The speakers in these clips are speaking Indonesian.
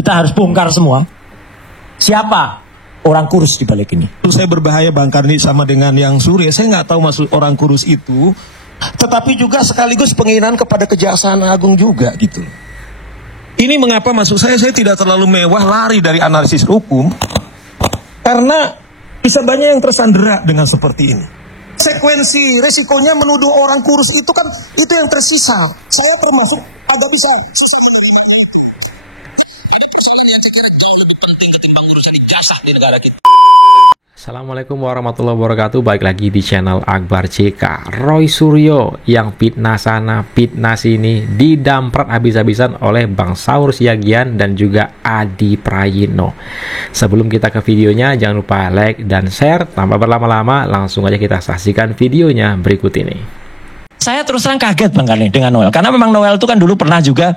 Kita harus bongkar semua. Siapa orang kurus di balik ini? Saya berbahaya Bang Karni sama dengan yang Surya. Saya nggak tahu maksud orang kurus itu. Tetapi juga sekaligus penghinaan kepada Kejaksaan Agung juga gitu. Ini mengapa maksud saya tidak terlalu mewah lari dari analisis hukum. Karena bisa banyak yang tersandera dengan seperti ini. Sekuensi resikonya menuduh orang kurus itu kan itu yang tersisa. Saya termasuk agak bisa. Assalamualaikum warahmatullahi wabarakatuh. Baik lagi di channel Akbar CK. Roy Suryo yang fitnah sana fitnah sini didamprat habis-habisan oleh Bang Saur Siagian dan juga Adi Prayitno. Sebelum kita ke videonya, jangan lupa like dan share. Tanpa berlama-lama, langsung aja kita saksikan videonya berikut ini. Saya terus terang kaget Bang Karni dengan Noel, karena memang Noel itu kan dulu pernah juga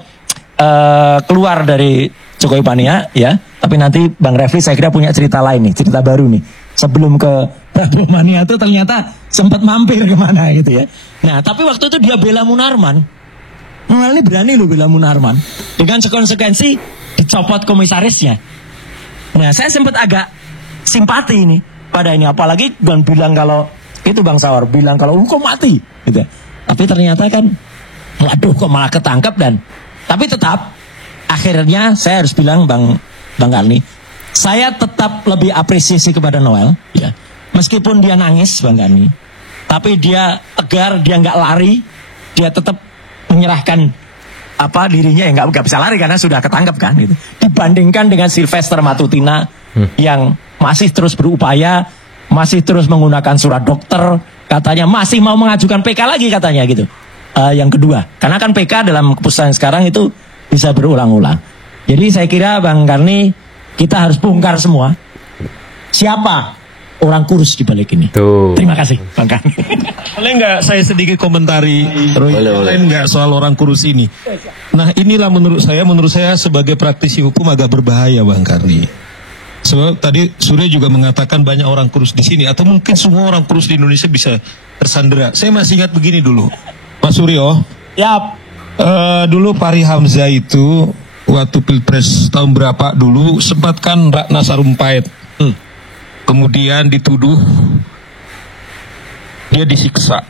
keluar dari Jokowi Mania ya. Tapi nanti Bang Refli saya kira punya cerita lain nih, cerita baru nih. Sebelum ke Jokowi Mania itu ternyata sempat mampir kemana gitu ya. Nah tapi waktu itu dia bela Munarman. Noel ini berani loh bela Munarman. Dengan konsekuensi dicopot komisarisnya. Nah saya sempat agak simpati ini pada ini. Apalagi Bang bilang kalau, itu Bang Saur bilang kalau kok mati gitu. Tapi ternyata kan, waduh kok malah ketangkep dan. Tapi tetap akhirnya saya harus bilang Bang Karni, saya tetap lebih apresiasi kepada Noel ya. Meskipun dia nangis Bang Karni, tapi dia tegar, dia nggak lari, dia tetap menyerahkan dirinya, ya nggak bisa lari karena sudah ketangkep kan gitu. Dibandingkan dengan Sylvester Matutina yang masih terus berupaya, masih terus menggunakan surat dokter, katanya masih mau mengajukan PK lagi katanya gitu. Yang kedua, karena kan PK dalam keputusan sekarang itu bisa berulang-ulang. Jadi saya kira Bang Karni, kita harus bongkar semua. Siapa orang kurus di balik ini? Tuh. Terima kasih Bang Karni. Boleh nggak saya sedikit komentari? Boleh nggak soal orang kurus ini? Nah inilah menurut saya sebagai praktisi hukum agak berbahaya Bang Karni. Sebab tadi Surya juga mengatakan banyak orang kurus di sini, atau mungkin semua orang kurus di Indonesia bisa tersandera. Saya masih ingat begini dulu, Mas Suryo. Yap. Dulu Fahri Hamzah itu waktu pilpres tahun berapa dulu sempat kan Ratna Sarumpait, kemudian dituduh dia disiksa.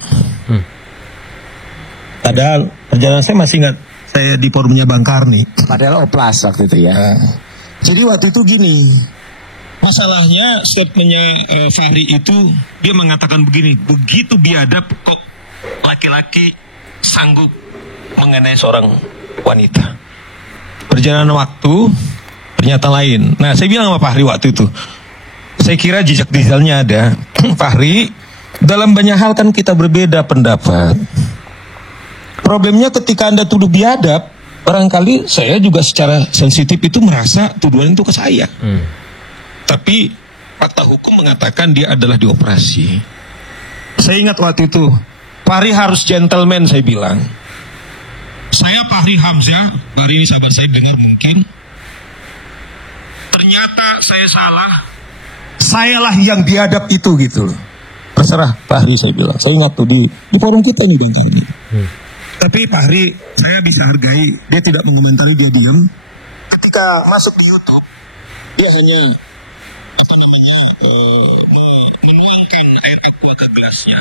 Padahal perjalanan saya masih ingat, saya di forumnya Bang Karni. Padahal oplas waktu itu ya. Jadi waktu itu gini, masalahnya statementnya Fahri itu dia mengatakan begini, begitu biadab kok laki-laki sanggup mengenai seorang wanita. Perjalanan waktu ternyata lain. Nah saya bilang sama Fahri waktu itu, saya kira jejak digitalnya ada. Fahri, dalam banyak hal kan kita berbeda pendapat. Problemnya ketika Anda tuduh biadab, barangkali saya juga secara sensitif itu merasa tuduhan itu ke saya. Tapi fakta hukum mengatakan dia adalah dioperasi. Saya ingat waktu itu Fahri harus gentleman, saya bilang. Saya Fahri Hamzah, hari ini sahabat saya dengar mungkin. Ternyata saya salah. Sayalah yang biadab itu gitu loh. Terserah Fahri, saya bilang. Saya ingat tuh di forum kita nih Bang Karni. Tapi Fahri saya bisa hargai, dia tidak mengomentari, dia diam. Ketika masuk di YouTube, dia hanya menuangkan air aqua ke gelasnya.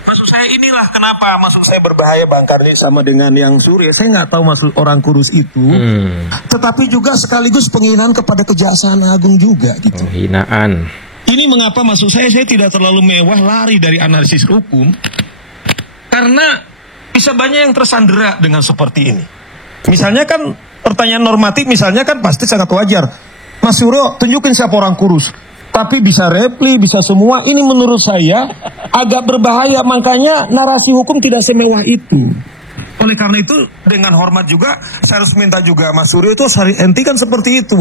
Maksud saya inilah kenapa maksud saya berbahaya Bang Karni sama dengan yang Surya. Saya nggak tahu maksud orang kurus itu, tetapi juga sekaligus penghinaan kepada Kejaksaan Agung juga gitu. Penghinaan. Ini mengapa maksud saya tidak terlalu mewah lari dari analisis hukum, karena bisa banyak yang tersandera dengan seperti ini. Misalnya kan pertanyaan normatif misalnya kan pasti sangat wajar. Mas Suryo tunjukin siapa orang kurus. Tapi bisa repli, bisa semua. Ini menurut saya agak berbahaya. Makanya narasi hukum tidak semewah itu. Oleh karena itu dengan hormat juga saya harus minta juga Mas Suryo itu harus hentikan seperti itu.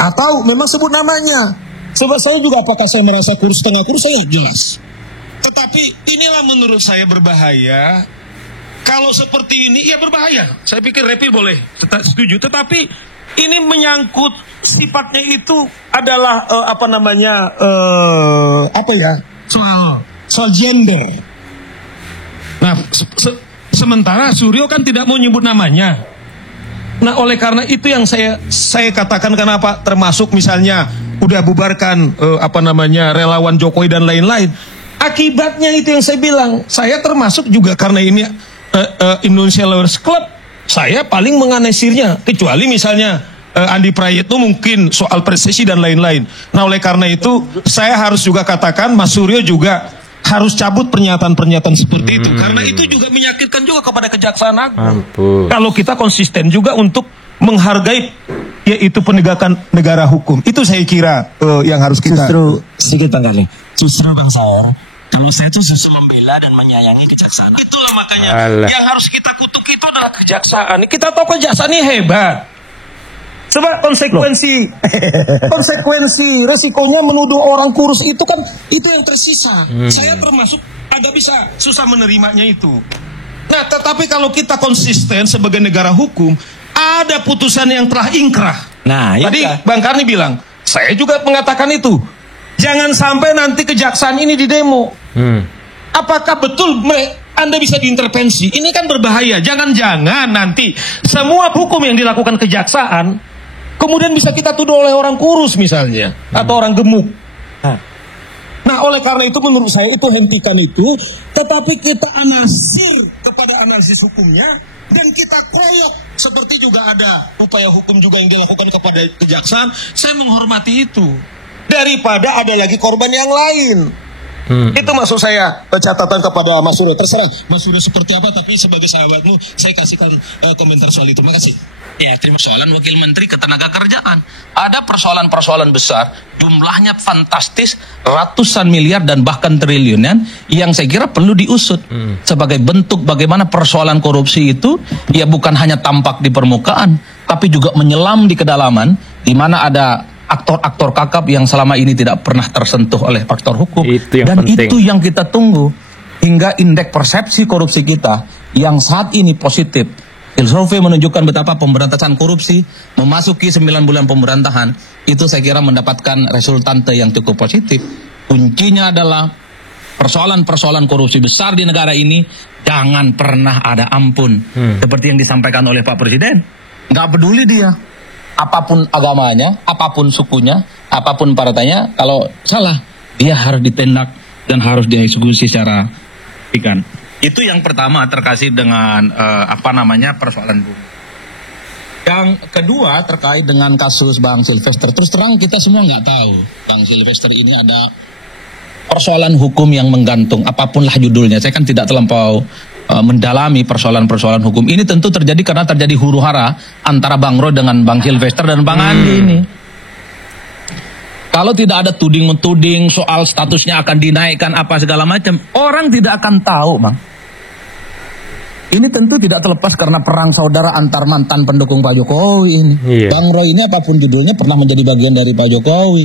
Atau memang sebut namanya. Sebab saya juga apakah saya merasa kurus setengah kurus, saya jelas. Tetapi inilah menurut saya berbahaya. Kalau seperti ini ya berbahaya. Saya pikir repli boleh, setuju. Tetapi ini menyangkut sifatnya itu adalah soal gender. Nah, sementara Suryo kan tidak mau nyebut namanya. Nah, oleh karena itu yang saya katakan kenapa termasuk misalnya udah bubarkan relawan Jokowi dan lain-lain. Akibatnya itu yang saya bilang, saya termasuk juga karena ini Indonesia Lawyers Club, saya paling menganalisirnya, kecuali misalnya Andi Prayitno mungkin soal presisi dan lain-lain. Nah, oleh karena itu saya harus juga katakan Mas Suryo juga harus cabut pernyataan-pernyataan seperti itu, karena itu juga menyakitkan juga kepada Kejaksaan Agung. Kalau kita konsisten juga untuk menghargai yaitu penegakan negara hukum, itu saya kira yang harus kita. Justru sedikit Bang Karli, justru Bang Saur, kalau saya tuh justru membela dan menyayangi kejaksaan. Itulah makanya yang harus kita kutuk itu adalah kejaksaan. Kita tahu kejaksaan ini hebat. Coba konsekuensi resikonya menuduh orang kurus itu kan itu yang tersisa. Saya termasuk agak bisa susah menerimanya itu. Nah, tetapi kalau kita konsisten sebagai negara hukum, ada putusan yang telah ingkrah. Nah, tadi Bang Karni bilang, saya juga mengatakan itu. Jangan sampai nanti kejaksaan ini didemo. Apakah betul Anda bisa diintervensi? Ini kan berbahaya. Jangan-jangan nanti semua hukum yang dilakukan kejaksaan kemudian bisa kita tuduh oleh orang kurus misalnya, atau orang gemuk. Nah, oleh karena itu menurut saya itu hentikan itu, tetapi kita analisir kepada analisis hukumnya, dan kita koyok seperti juga ada upaya hukum juga yang dilakukan kepada kejaksaan. Saya menghormati itu daripada ada lagi korban yang lain. Itu maksud saya, catatan kepada Mas Suryo. Terserah Mas Suryo seperti apa, tapi sebagai sahabatmu saya kasih komentar soal itu. Terima kasih. Ya, terima persoalan Wakil Menteri Ketenagakerjaan. Ada persoalan-persoalan besar, jumlahnya fantastis, ratusan miliar dan bahkan triliunan, yang saya kira perlu diusut sebagai bentuk bagaimana persoalan korupsi itu ya bukan hanya tampak di permukaan, tapi juga menyelam di kedalaman, di mana ada aktor-aktor kakap yang selama ini tidak pernah tersentuh oleh faktor hukum. Itu yang kita tunggu hingga indeks persepsi korupsi kita yang saat ini positif. Survei menunjukkan betapa pemberantasan korupsi memasuki 9 bulan pemberantasan itu saya kira mendapatkan resultante yang cukup positif. Kuncinya adalah persoalan-persoalan korupsi besar di negara ini jangan pernah ada ampun. Seperti yang disampaikan oleh Pak Presiden. Nggak peduli dia apapun agamanya, apapun sukunya, apapun partainya, kalau salah dia harus ditindak dan harus dieksekusi secara ikan. Itu yang pertama terkait dengan persoalan bumi. Yang kedua terkait dengan kasus Bang Silvester. Terus terang kita semua nggak tahu Bang Silvester ini ada persoalan hukum yang menggantung, apapunlah judulnya. Saya kan tidak terlampau mendalami persoalan-persoalan hukum. Ini tentu terjadi karena terjadi huru-hara antara Bang Roy dengan Bang Silvester dan Bang Andi ini. Kalau tidak ada tuding-mentuding soal statusnya akan dinaikkan apa segala macam, orang tidak akan tahu, Bang. Ini tentu tidak terlepas karena perang saudara antar mantan pendukung Pak Jokowi ini. Bang Roy ini apapun judulnya pernah menjadi bagian dari Pak Jokowi.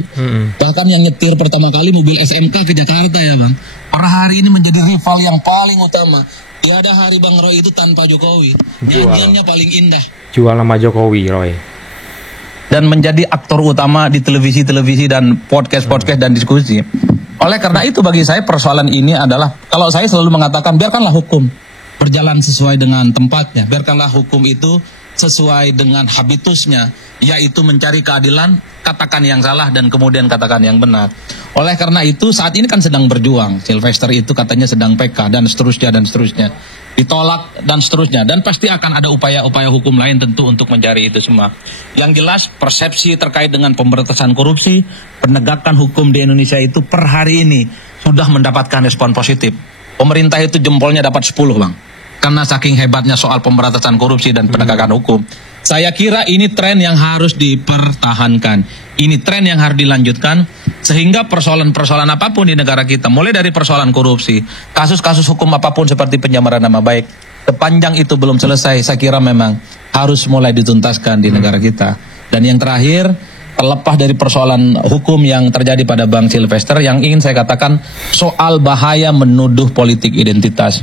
Bahkan yang nyetir pertama kali mobil SMK ke Jakarta ya, Bang. Per hari ini menjadi rival yang paling utama. Tiada hari Bang Roy itu tanpa Jokowi. Nyanyiannya paling indah. Jual nama Jokowi, Roy. Dan menjadi aktor utama di televisi-televisi dan podcast-podcast dan diskusi. Oleh karena itu bagi saya persoalan ini adalah, kalau saya selalu mengatakan biarkanlah hukum berjalan sesuai dengan tempatnya. Biarkanlah hukum itu sesuai dengan habitusnya, yaitu mencari keadilan, katakan yang salah dan kemudian katakan yang benar. Oleh karena itu saat ini kan sedang berjuang. Silvester itu katanya sedang PK dan seterusnya. Ditolak dan seterusnya, dan pasti akan ada upaya-upaya hukum lain tentu untuk mencari itu semua. Yang jelas persepsi terkait dengan pemberantasan korupsi, penegakan hukum di Indonesia itu per hari ini sudah mendapatkan respon positif. Pemerintah itu jempolnya dapat 10, Bang, karena saking hebatnya soal pemberantasan korupsi dan penegakan hukum. Saya kira ini tren yang harus dipertahankan, ini tren yang harus dilanjutkan, sehingga persoalan-persoalan apapun di negara kita, mulai dari persoalan korupsi, kasus-kasus hukum apapun seperti pencemaran nama baik, sepanjang itu belum selesai, saya kira memang harus mulai dituntaskan di negara kita. Dan yang terakhir, terlepas dari persoalan hukum yang terjadi pada Bang Silvester, yang ingin saya katakan soal bahaya menuduh politik identitas.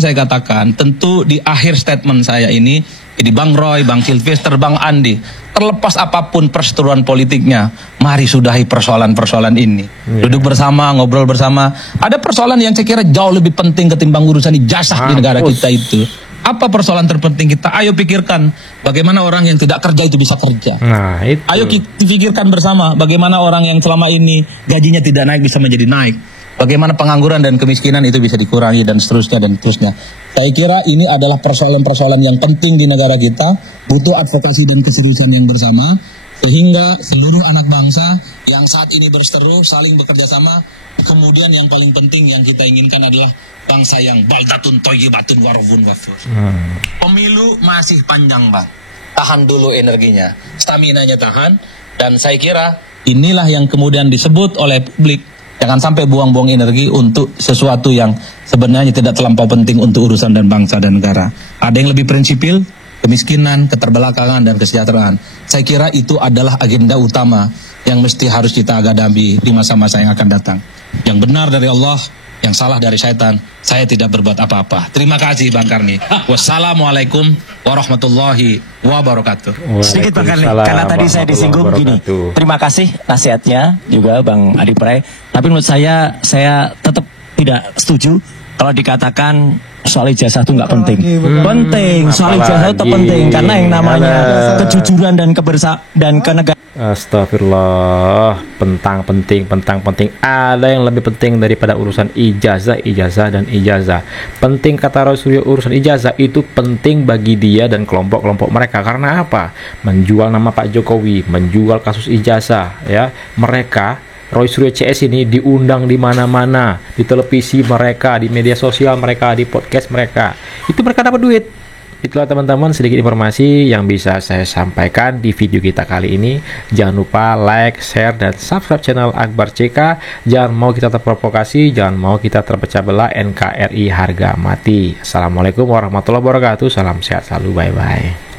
Saya katakan, tentu di akhir statement saya ini, di Bang Roy, Bang Silvester, Bang Andi, terlepas apapun perseteruan politiknya, mari sudahi persoalan-persoalan ini. Duduk bersama, ngobrol bersama. Ada persoalan yang saya kira jauh lebih penting ketimbang urusan ijazah di negara kita itu. Apa persoalan terpenting kita? Ayo pikirkan bagaimana orang yang tidak kerja itu bisa kerja. Nah, itu. Ayo kita pikirkan bersama bagaimana orang yang selama ini gajinya tidak naik bisa menjadi naik. Bagaimana pengangguran dan kemiskinan itu bisa dikurangi dan seterusnya dan seterusnya. Saya kira ini adalah persoalan-persoalan yang penting di negara kita, butuh advokasi dan keseriusan yang bersama, sehingga seluruh anak bangsa yang saat ini berseteru saling bekerja sama. Kemudian yang paling penting yang kita inginkan adalah bangsa yang baldatun thayyibatun wa rabbun ghafur. Pemilu masih panjang, Bang. Tahan dulu energinya, staminanya tahan, dan saya kira inilah yang kemudian disebut oleh publik. Jangan sampai buang-buang energi untuk sesuatu yang sebenarnya tidak terlampau penting untuk urusan dan bangsa dan negara. Ada yang lebih prinsipil, kemiskinan, keterbelakangan, dan kesejahteraan. Saya kira itu adalah agenda utama yang mesti harus kita hadapi di masa-masa yang akan datang. Yang benar dari Allah, yang salah dari syaitan. Saya tidak berbuat apa-apa. Terima kasih Bang Karni. Wassalamualaikum warahmatullahi wabarakatuh. Sedikit Bang Karni, karena tadi saya disinggung gini. Terima kasih nasihatnya juga Bang Adi Pray. Tapi menurut saya tetap tidak setuju kalau dikatakan soal ijazah itu nggak penting. Penting, soal ijazah itu penting karena yang namanya kejujuran dan kenegaraan. Astagfirullah, penting. Ada yang lebih penting daripada urusan ijazah dan ijazah. Penting kata Roy Suryo, urusan ijazah itu penting bagi dia dan kelompok-kelompok mereka. Karena apa? Menjual nama Pak Jokowi, menjual kasus ijazah, ya. Mereka Roy Suryo CS ini diundang di mana-mana, di televisi mereka, di media sosial mereka, di podcast mereka. Itu mereka dapat duit. Itulah teman-teman sedikit informasi yang bisa saya sampaikan di video kita kali ini. Jangan lupa like, share, dan subscribe channel Akbar CK. Jangan mau kita terprovokasi, jangan mau kita terpecah belah. NKRI harga mati. Assalamualaikum warahmatullahi wabarakatuh. Salam sehat selalu, bye-bye.